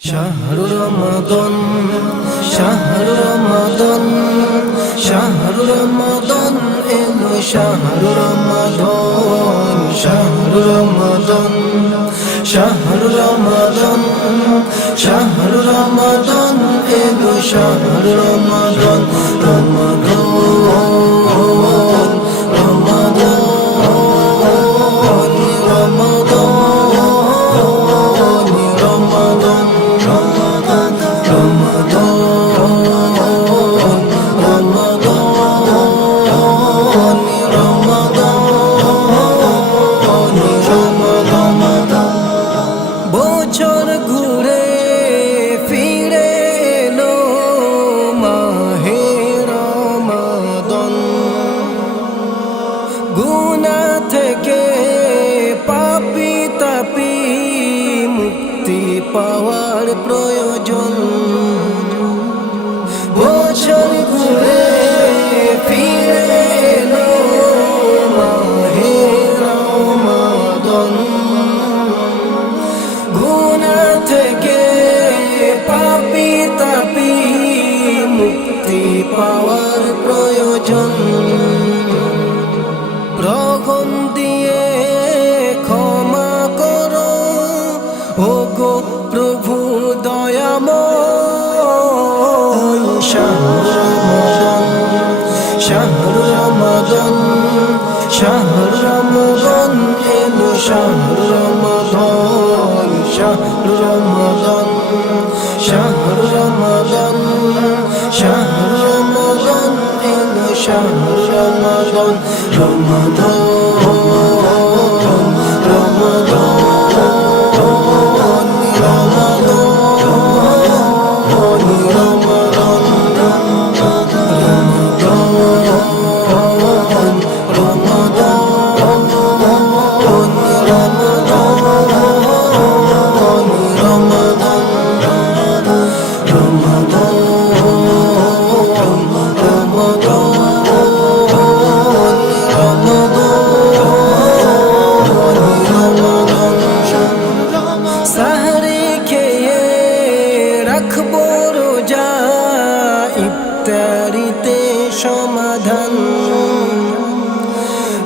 শাহরু রমাদন শাহরু রমাদন শাহরু রমাদন এলো শাহরু রমাদন শাহরু রমাদন শাহরু রমাদন গুনা থেকে পাপি তাপি মুক্তি পাওয়ার প্রয়োজন। বছর ঘুরে পাওয়ার প্রয়োজন। শাহর রমাদান শাহর রমাদান এলো শাহর রমাদান শাহর রমাদান শাহর রমাদান শাহর রমাদান এলো শাহর রমাদান রমাদান ইফতারিতে সমাধান।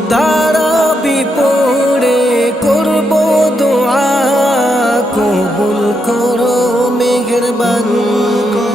তারা বিপড়ে করব দোয়া কবুল করো মেঘরবান সাহারি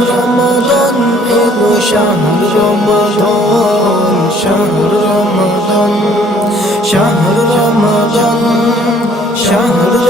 রমাদান এলো শাহ রমদন শাহ রমদন শাহ রমদন শাহর